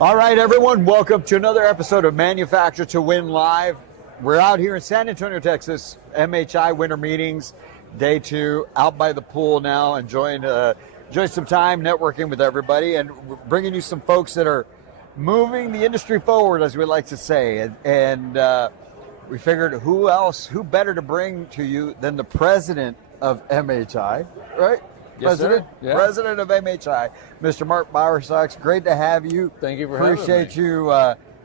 All right, everyone, welcome to another episode of Manufacture to Win Live. We're out here in San Antonio, Texas, MHI winter meetings, day 2, out by the pool now, enjoying some time networking with everybody and bringing you some folks that are moving the industry forward, as we like to say. And we figured who better to bring to you than the president of MHI, right? Yes, President, sir. Yeah. President of MHI, Mr. Mark Bowersox. Great to have you. Thank you for having me. Appreciate you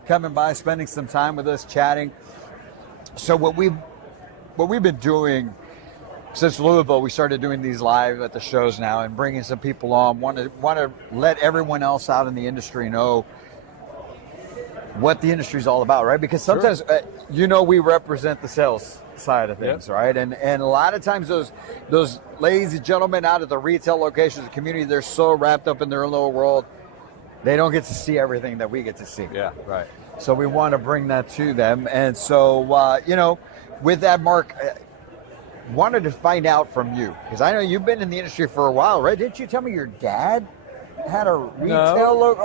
coming by, spending some time with us, chatting. So what we've been doing since Louisville, we started doing these live at the shows now and bringing some people on. Want to let everyone else out in the industry know what the industry is all about, right? Because sometimes, we represent the sales side of things, right? And a lot of times those lazy gentlemen out at the retail locations, the community, they're so wrapped up in their own little world, they don't get to see everything that we get to see. Yeah, right. So we want to bring that to them. And so, with that, Mark, wanted to find out from you, because I know you've been in the industry for a while, right? Didn't you tell me your dad had a retail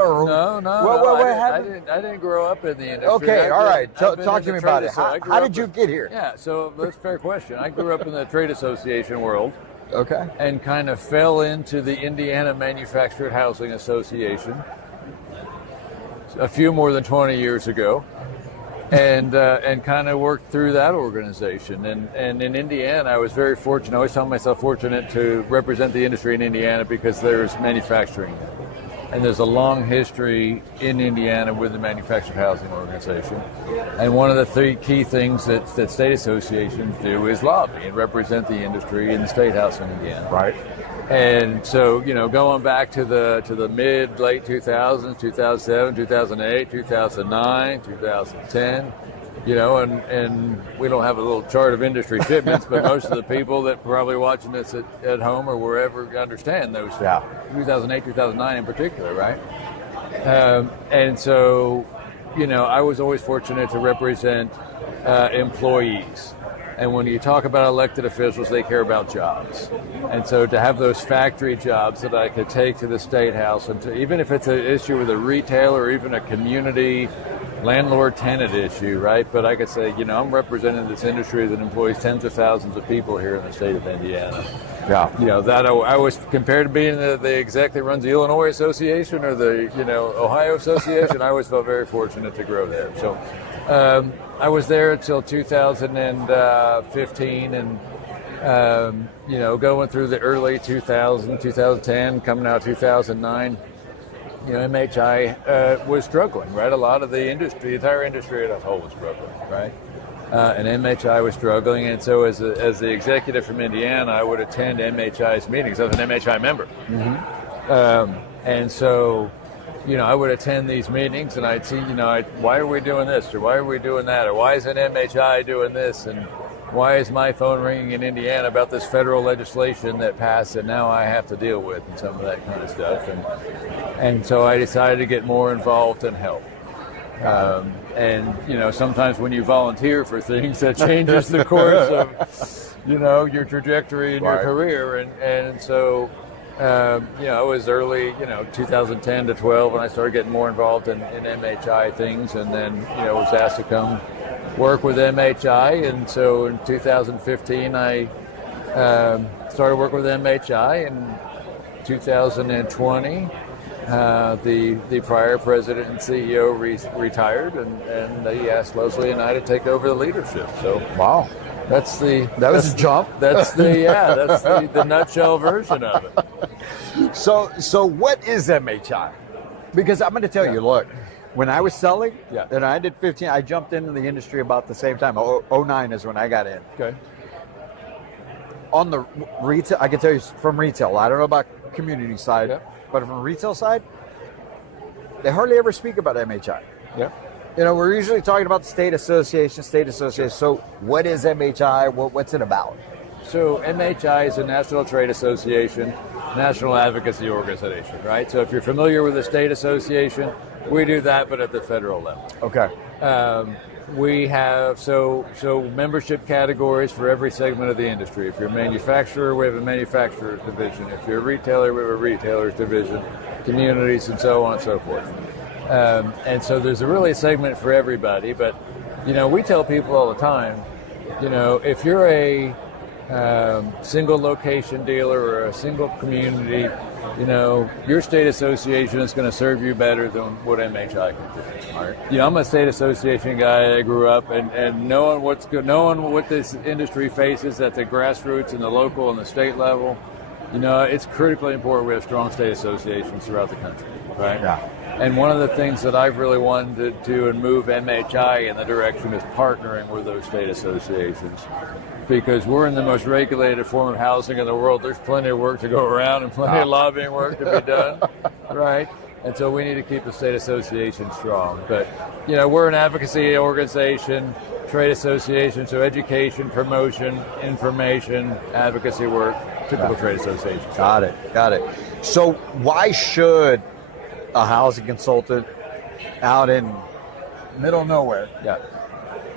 I didn't grow up in the industry. Okay, all right. Talk to me about it. How did you get here? Yeah, so that's a fair question. I grew up in the trade association world. Okay. And kind of fell into the Indiana Manufactured Housing Association a few more than 20 years ago. And kind of worked through that organization. And in Indiana, I was very fortunate. I always found myself fortunate to represent the industry in Indiana because there's manufacturing. And there's a long history in Indiana with the Manufactured Housing Organization. And one of the 3 key things that state associations do is lobby and represent the industry in the State House in Indiana. Right. And so, going back to the late 2000s, 2007, 2008, 2009, 2010, and we don't have a little chart of industry shipments, but most of the people that probably watching this at home or wherever understand those. Yeah. 2008, 2009 in particular, right? And so, I was always fortunate to represent employees. And when you talk about elected officials, they care about jobs. And so to have those factory jobs that I could take to the State House, and even if it's an issue with a retailer or even a community landlord-tenant issue, right? But I could say, I'm representing this industry that employs tens of thousands of people here in the state of Indiana. Yeah. That I was compared to being the exec that runs the Illinois Association or the, Ohio Association. I always felt very fortunate to grow there. So I was there until 2015 and, going through the early 2010, coming out 2009, MHI was struggling, right? A lot of the industry, the entire industry as a whole was struggling, right? And MHI was struggling, and so as the executive from Indiana, I would attend MHI's meetings. I was an MHI member. Mm-hmm. And so, I would attend these meetings, and I'd see, why are we doing this, or why are we doing that, or why isn't MHI doing this, and why is my phone ringing in Indiana about this federal legislation that passed and now I have to deal with, and some of that kind of stuff. And so I decided to get more involved and help. And sometimes when you volunteer for things, that changes the course of, your trajectory in your career. And so, I was early, 2010 to 12 when I started getting more involved in MHI things, and then, was asked to come work with MHI. And so in 2015, I started working with MHI. In 2020, the prior president and CEO retired, and they asked Leslie and I to take over the leadership. So wow, that was a jump. That's the nutshell version of it. So what is MHI? Because I'm going to tell you, look, when I was selling, and I did 15, I jumped into the industry about the same time. 09 is when I got in. Okay. On the retail, I can tell you from retail. I don't know about community side. But from the retail side, they hardly ever speak about MHI. Yeah. We're usually talking about the state association. So what is MHI? What's it about? So MHI is a National Trade Association, national advocacy organization, right? So if you're familiar with the state association, we do that, but at the federal level. Okay. We have so membership categories for every segment of the industry. If you're a manufacturer, we have a manufacturer's division. If you're a retailer, we have a retailer's division, communities, and so on and so forth. And so there's really a segment for everybody. But, we tell people all the time, if you're a single location dealer or a single community, your state association is going to serve you better than what MHI can do. Right? I'm a state association guy. I grew up and knowing what this industry faces at the grassroots and the local and the state level. It's critically important we have strong state associations throughout the country, right? Yeah. And one of the things that I've really wanted to do and move MHI in the direction is partnering with those state associations, because we're in the most regulated form of housing in the world. There's plenty of work to go around and plenty of lobbying work to be done, right? And so we need to keep the state association strong. But, we're an advocacy organization, trade association, so education, promotion, information, advocacy work, typical trade association. Got it. So why should a housing consultant out in middle of nowhere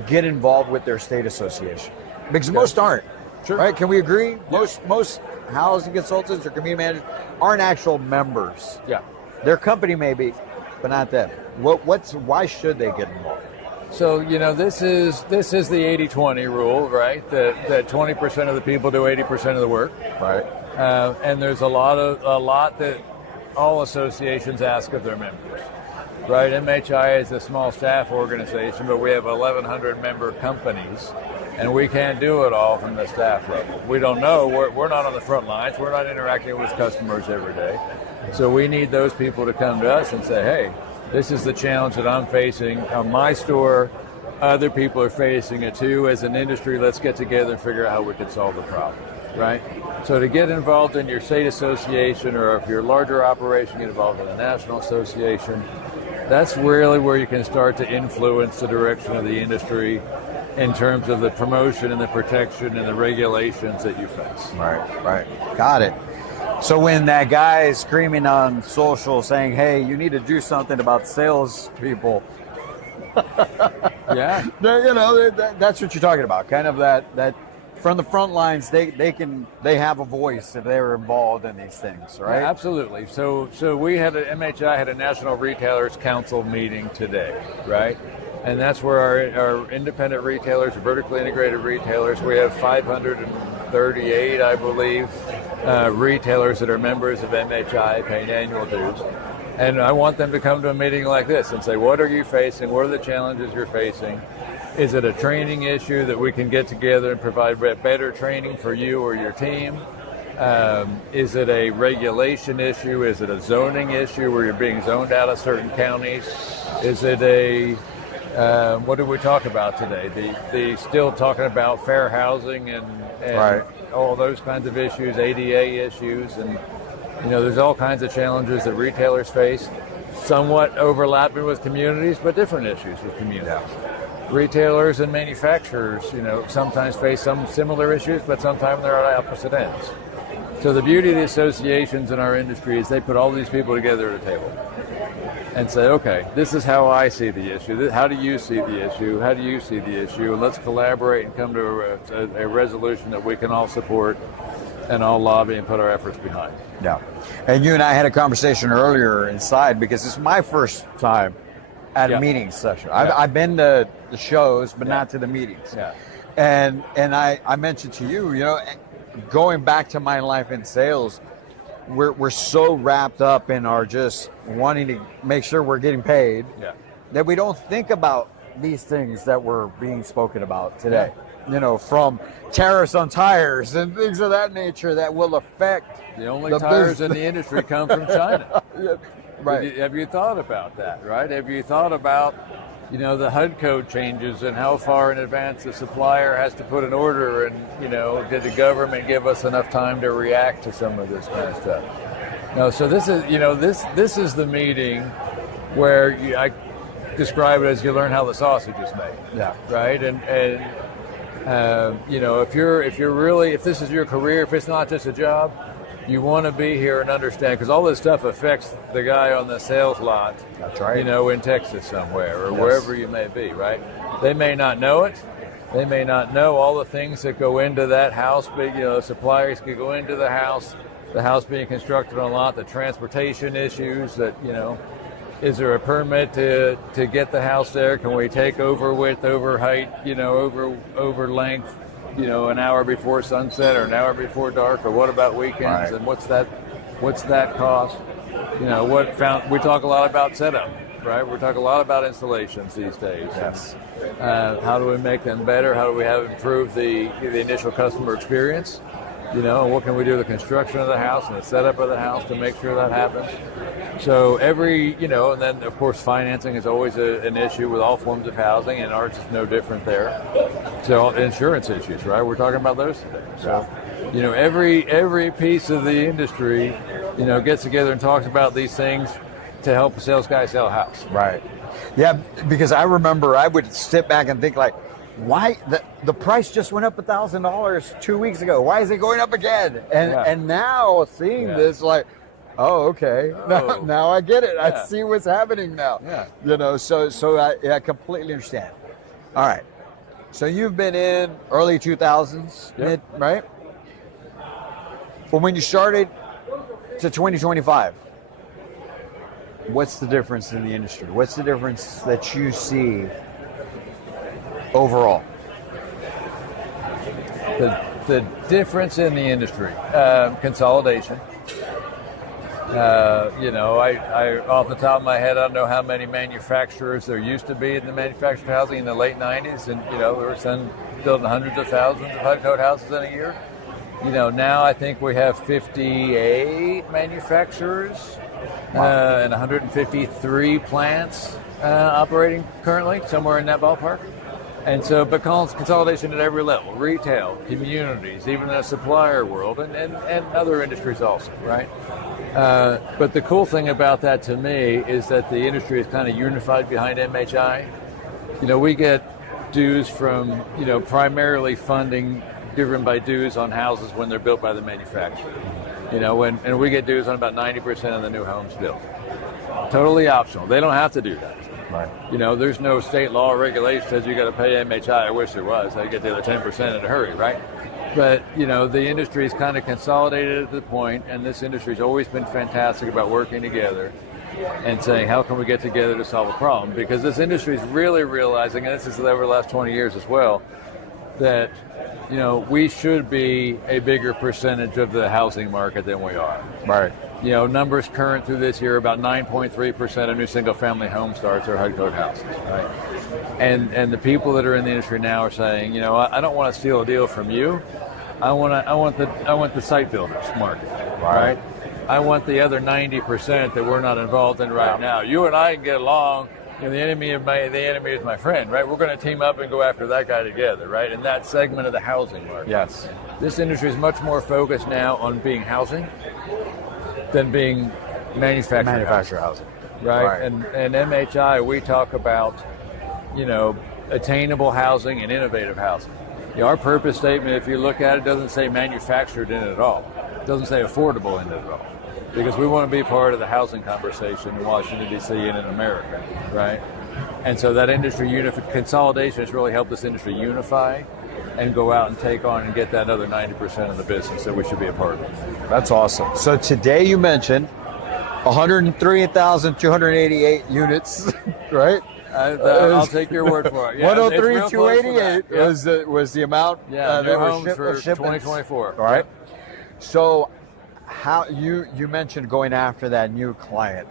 get involved with their state association? Because most aren't. Sure. Right? Can we agree? Most housing consultants or community managers aren't actual members. Yeah. Their company may be, but not them. Why should they get involved? So, this is the 80-20 rule, right? That 20% of the people do 80% of the work. Right. And there's a lot that all associations ask of their members. Right, MHI is a small staff organization, but we have 1,100 member companies, and we can't do it all from the staff level. We don't know. We're not on the front lines. We're not interacting with customers every day. So we need those people to come to us and say, hey, this is the challenge that I'm facing on my store. Other people are facing it too. As an industry, let's get together and figure out how we can solve the problem, right? So to get involved in your state association, or if you're a larger operation, get involved in a national association. That's really where you can start to influence the direction of the industry in terms of the promotion and the protection and the regulations that you face. Right. Got it. So when that guy is screaming on social saying, hey, you need to do something about sales people. Yeah. That's what you're talking about. Kind of that from the front lines, they have a voice if they were involved in these things, right? Yeah, absolutely. So MHI had a National Retailers Council meeting today, right? And that's where our independent retailers, vertically integrated retailers, we have 538, I believe, retailers that are members of MHI paying annual dues. And I want them to come to a meeting like this and say, what are you facing? What are the challenges you're facing? Is it a training issue that we can get together and provide better training for you or your team? Is it a regulation issue? Is it a zoning issue where you're being zoned out of certain counties? Is it what did we talk about today? The still talking about fair housing and right. all those kinds of issues, ADA issues, and there's all kinds of challenges that retailers face, somewhat overlapping with communities, but different issues with communities. Yeah. Retailers and manufacturers, sometimes face some similar issues, but sometimes they're at opposite ends. So the beauty of the associations in our industry is they put all these people together at a table and say, okay, this is how I see the issue. How do you see the issue? How do you see the issue? And let's collaborate and come to a resolution that we can all support and all lobby and put our efforts behind. Yeah. And you and I had a conversation earlier inside, because it's my first time at a meeting session. I've been to the shows, but not to the meetings. Yeah. And I mentioned to you, going back to my life in sales, we're so wrapped up in our just wanting to make sure we're getting paid that we don't think about these things that were being spoken about today. From tariffs on tires and things of that nature that will affect the only tires in the industry come from China. Right. Have you thought about that, right? Have you thought about, the HUD code changes and how far in advance the supplier has to put an order, and, did the government give us enough time to react to some of this kind of stuff? No, so this is, this is the meeting where I describe it as you learn how the sausage is made. Yeah. Right? And if this is your career, if it's not just a job, you want to be here and understand, because all this stuff affects the guy on the sales lot. That's right. In Texas somewhere or wherever you may be, right? They may not know it. They may not know all the things that go into that house. But, suppliers could go into the house being constructed on a lot, the transportation issues that, Is there a permit to get the house there? Can we take over width, over height, over length, an hour before sunset or an hour before dark, or what about weekends? Right. And what's that cost? We talk a lot about setup, right? We talk a lot about installations these days. Yes. How do we make them better? How do we improve the initial customer experience? And what can we do with the construction of the house and the setup of the house to make sure that happens? So and then of course financing is always an issue with all forms of housing, and ours is no different there. So insurance issues, right? We're talking about those today. So, every piece of the industry, gets together and talks about these things to help a sales guy sell a house. Right. Yeah, because I remember I would sit back and think like, why the price just went up $1,000 2 weeks ago? Why is it going up again? And now seeing this, like, oh, okay, now I get it. I see what's happening now. Yeah. So I completely understand. All right. So you've been in early 2000s, right? From when you started to 2025. What's the difference in the industry? What's the difference that you see overall? The difference in the industry, consolidation. I off the top of my head, I don't know how many manufacturers there used to be in the manufactured housing in the late 90s, and we were building hundreds of thousands of HUD code houses in a year. Now I think we have 58 manufacturers and 153 plants operating currently, somewhere in that ballpark. And so, but consolidation at every level, retail, communities, even the supplier world, and other industries also, right? But the cool thing about that to me is that the industry is kind of unified behind MHI. We get dues from, primarily funding driven by dues on houses when they're built by the manufacturer. And we get dues on about 90% of the new homes built. Totally optional. They don't have to do that. Right. There's no state law or regulation that says you got to pay MHI. I wish there was. I get the other 10% in a hurry, right? But, the industry is kind of consolidated at the point, and this industry's always been fantastic about working together and saying, how can we get together to solve a problem? Because this industry is really realizing, and this is over the last 20 years as well, that, we should be a bigger percentage of the housing market than we are. Right. Numbers current through this year, about 9.3% of new single-family home starts are HUD code houses, right? And the people that are in the industry now are saying, I don't want to steal a deal from you. I want the site builders market, right? I want the other 90% that we're not involved in right now. You and I can get along. The enemy is my friend, right? We're going to team up and go after that guy together, right? In that segment of the housing market. Yes. This industry is much more focused now on being housing than being manufactured housing. Right? And MHI, we talk about, attainable housing and innovative housing. Our purpose statement, if you look at it, doesn't say manufactured in it at all. It doesn't say affordable in it at all. Because we want to be part of the housing conversation in Washington, D.C. and in America, right? And so that industry consolidation has really helped this industry unify and go out and take on and get that other 90% of the business that we should be a part of. That's awesome. So today you mentioned 103,288 units, right? I'll take your word for it. Yeah, 103,288 was the amount that new were homes for shipped 2024. All right. So how you mentioned going after that new client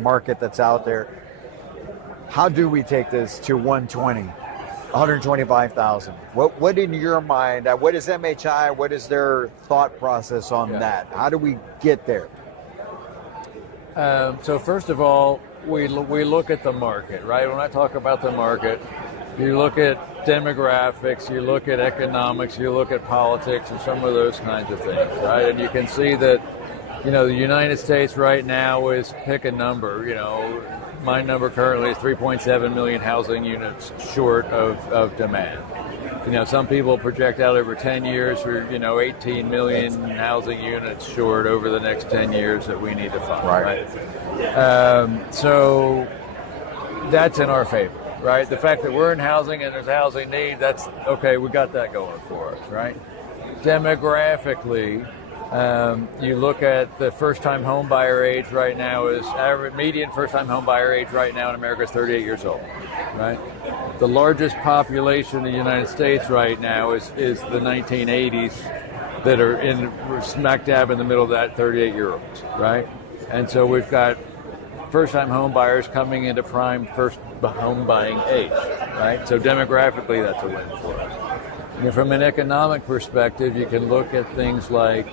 market that's out there. How do we take this to 125,000? What in your mind, what is MHI, what is their thought process on that? How do we get there? So first of all, we look at the market, right? When I talk about the market, you look at demographics, you look at economics, you look at politics and some of those kinds of things, right? And you can see that, the United States right now is, pick a number, my number currently is 3.7 million housing units short of demand. Some people project out over 10 years for, 18 million housing units short over the next 10 years that we need to find, right? So that's in our favor, right? The fact that we're in housing and there's housing need, that's okay, we got that going for us, right? Demographically, You look at the first-time home buyer age right now is average median first-time home buyer age right now in America is 38 years old, right? The largest population in the United States right now is the 1980s that are in smack dab in the middle of that 38-year-olds, right? And so we've got first-time home buyers coming into prime first home buying age, right? So demographically, that's a win for us. And from an economic perspective, you can look at things like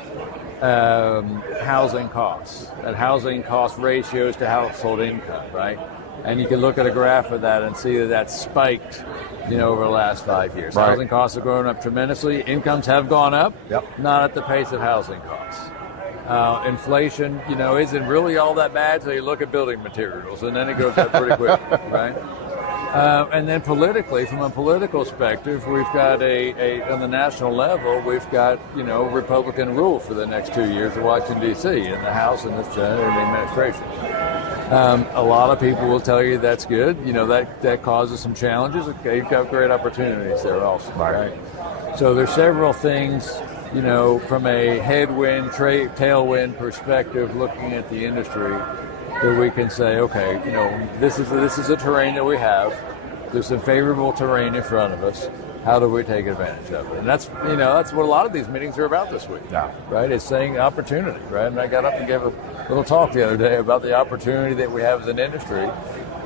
housing costs, and housing cost ratios to household income, right? And you can look at a graph of that and see that that's spiked, over the last 5 years. Right. Housing costs have grown up tremendously. Incomes have gone up, not at the pace of housing costs. Inflation, isn't really all that bad until you look at building materials, and then it goes up pretty quickly, right? And then politically, from a political perspective, we've got on the national level, we've got, Republican rule for the next 2 years in Washington, D.C., in the House and the Senate and the administration. A lot of people will tell you that's good. That causes some challenges. Okay, you've got great opportunities there also, right? So there's several things, from a headwind, tailwind perspective, looking at the industry, that we can say, okay, this is a terrain that we have. There's some favorable terrain in front of us. How do we take advantage of it? And that's what a lot of these meetings are about this week, right? It's saying opportunity, right? And I got up and gave a little talk the other day about the opportunity that we have as an industry.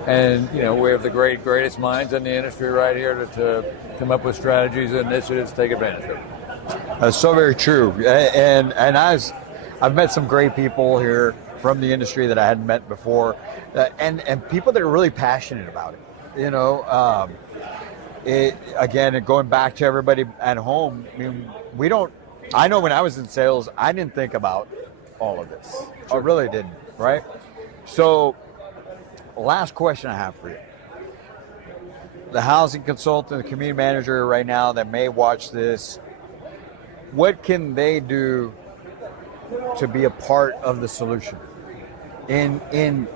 And, we have the greatest minds in the industry right here to come up with strategies and initiatives to take advantage of it. That's so very true. And I've met some great people here from the industry that I hadn't met before, and people that are really passionate about it. Again, going back to everybody at home, I know when I was in sales, I didn't think about all of this. I really didn't, right? So, last question I have for you. The housing consultant, the community manager right now that may watch this, what can they do to be a part of the solution in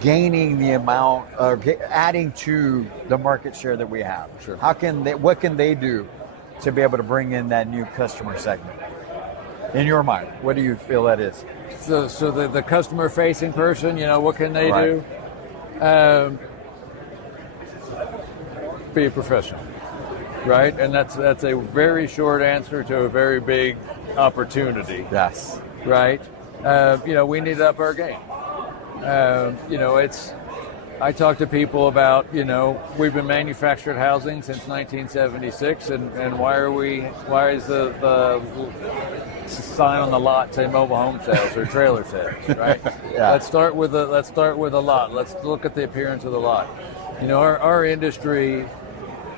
gaining the amount, adding to the market share that we have? Sure. What can they do to be able to bring in that new customer segment? In your mind, what do you feel that is? So the customer-facing person, what can they do? Be a professional, right? And that's a very short answer to a very big opportunity. Yes. Right? We need to up our game. I talk to people about, we've been manufactured housing since 1976, and why is the sign on the lot say mobile home sales or trailer sales, right? Let's start with a lot. Let's look at the appearance of the lot. Our industry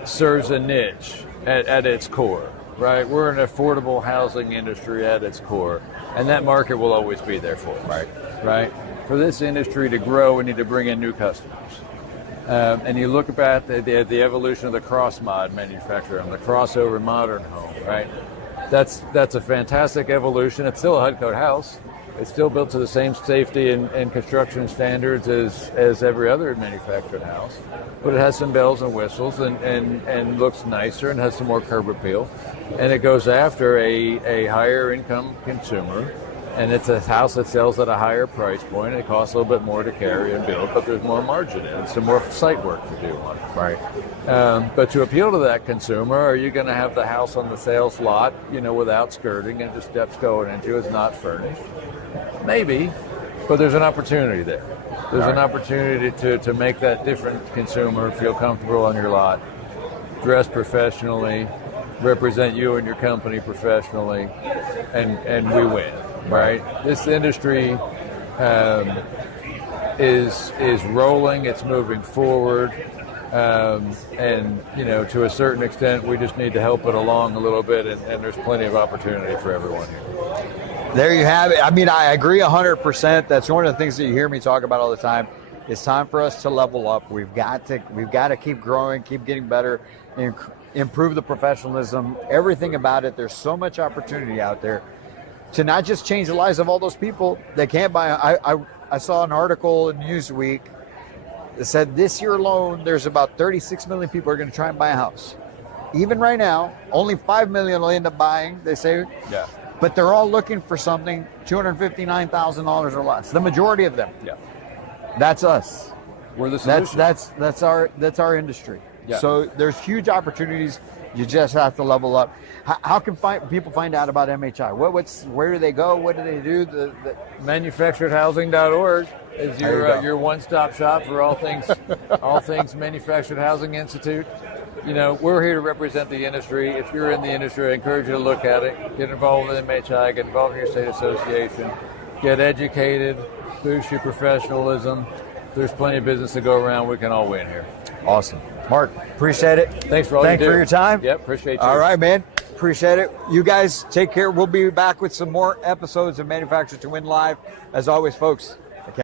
serves a niche at its core, right? We're an affordable housing industry at its core, and that market will always be there for us, right? For this industry to grow, we need to bring in new customers. And you look at the evolution of the cross-mod manufacturer and the crossover modern home, right? That's a fantastic evolution. It's still a HUD-code house. It's still built to the same safety and construction standards as every other manufactured house. But it has some bells and whistles and looks nicer and has some more curb appeal. And it goes after a higher income consumer. And it's a house that sells at a higher price point. It costs a little bit more to carry and build, but there's more margin in it. Some more site work to do on it. Right. But to appeal to that consumer, are you going to have the house on the sales lot, without skirting and the steps going into it's not furnished? Maybe, but there's an opportunity there. There's an opportunity to make that different consumer feel comfortable on your lot, dress professionally, represent you and your company professionally, and we win. Right. This industry is rolling. It's moving forward, and to a certain extent, we just need to help it along a little bit. And there's plenty of opportunity for everyone here. There you have it. I agree 100%. That's one of the things that you hear me talk about all the time. It's time for us to level up. We've got to keep growing, keep getting better, improve the professionalism. Everything about it. There's so much opportunity out there to not just change the lives of all those people that can't buy. I saw an article in Newsweek that said this year alone, there's about 36 million people who are going to try and buy a house. Even right now, only 5 million will end up buying, they say. Yeah. but they're all looking for something $259,000 or less. The majority of them. Yeah. That's us. We're the solution. That's our industry. Yeah. So there's huge opportunities. You just have to level up. How can people find out about MHI? Where do they go? What do they do? Manufacturedhousing.org is There you go. your one-stop shop for all things Manufactured Housing Institute. You know, we're here to represent the industry. If you're in the industry, I encourage you to look at it. Get involved with MHI. Get involved in your state association. Get educated. Boost your professionalism. There's plenty of business to go around. We can all win here. Awesome. Mark, appreciate it. Thanks for all you do. Thanks for your time. Yep, appreciate you. All right, man. Appreciate it. You guys take care. We'll be back with some more episodes of Manufactured to Win Live. As always, folks,